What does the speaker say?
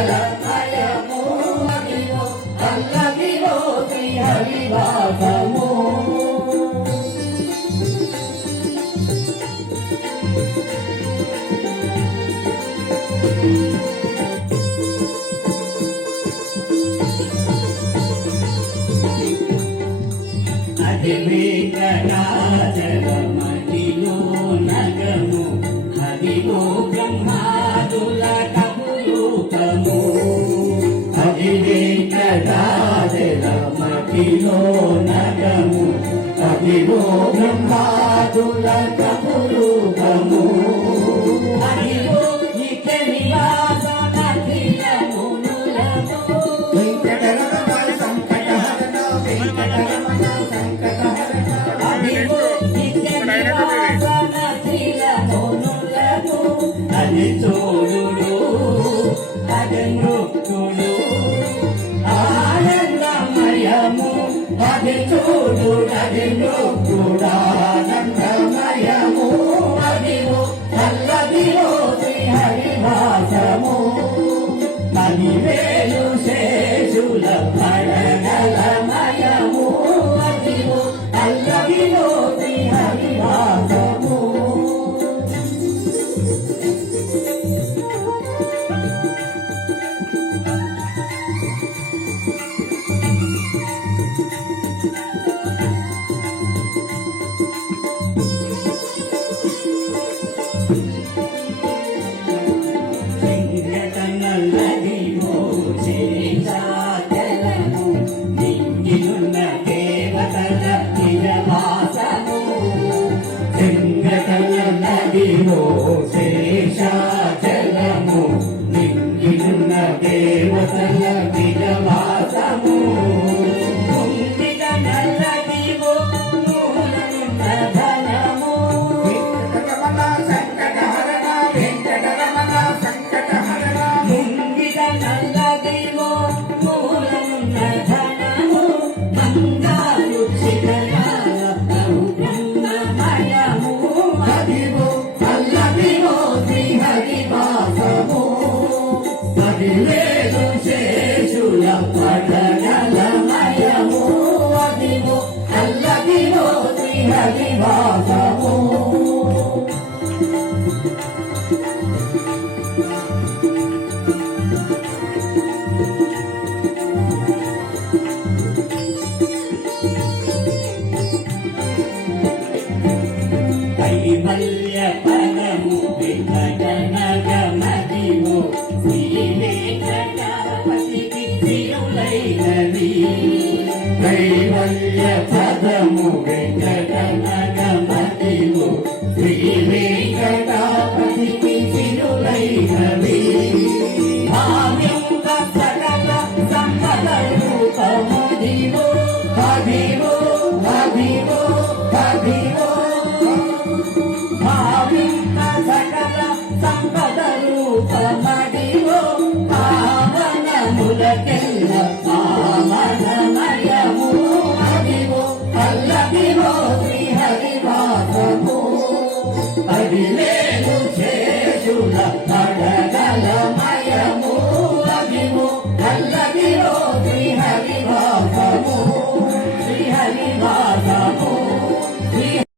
గలమయము అదివో అల్లదివో శ్రీహరివాసము అది వెంకటాచలమదిలో నగము అదిలో బ్రహ్మాదుల కపురూపము అది వెంకటాచలమదిలో నగము అదిలో బ్రహ్మాదుల కపురూపము అదిలో నిత్య నివాసన ధియమునులము వెంకటరమణ సంకటహరణ వెంకటరమణ సంకటహరణ అదిలో నిత్య నివాసన ధియమునులము అది చూడుడు అది నృత్యుడు ఆనందమయము అది చూడు అది నృత్యుడు ఆనందమయము అదివో అల్లదివో శ్రీహరివాసము పదివేలు శేషుల పడగలమయము అదివో అల్లదివో శ్రీహరివాసము నల్లదివో శేషాచలము నింగినున్న దేవతల నిజవాసము నల్లదివో శేషాచలము నింగినున్న దేవతల నిజవాసము నల్లదివో నూనెనున్న ధనము వెంకటరమణ సంకటహరణ వెంకటరమణ సంకటహరణ నల్లదివో మూలమున్న ధనము బంగారు చిరయాల బ్రహ్మమయము అదివో అల్లదివో శ్రీహరివాసము పదివేలు శేషుల పడగలమయము అదివో అల్లదివో శ్రీహరివాసము కైవల్య పదము వెంకటనగమదివో శ్రీ వెంకటాపతికి తిరులైనది కైవల్య పదము వెంకటనగమదివో శ్రీ వెంకటాపతికి తిరులైనది భావ్యంగా సకల సంపద రూపమదివో అదివో అదివో అదివో భావింక సకల సంపద రూపమదివో పావనములకెల్ల పావనమయము అదివో అల్లదివో శ్రీహరివాసము అదిలే